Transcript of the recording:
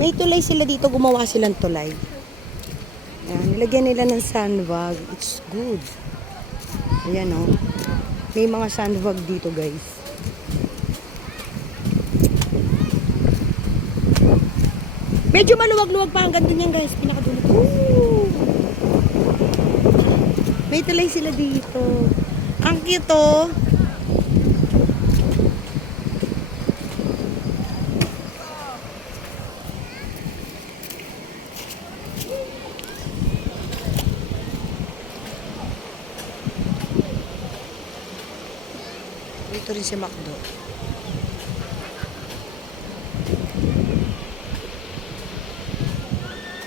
May tulay sila dito, gumawa silang tulay. Ayan, nilagyan nila ng sandbag. It's good. Ayan o. May mga sandbag dito guys. Medyo maluwag-luwag pa hanggang dun yan guys. Pinakadulo. May tulay sila dito. Ang cute o. Dito rin si McDo.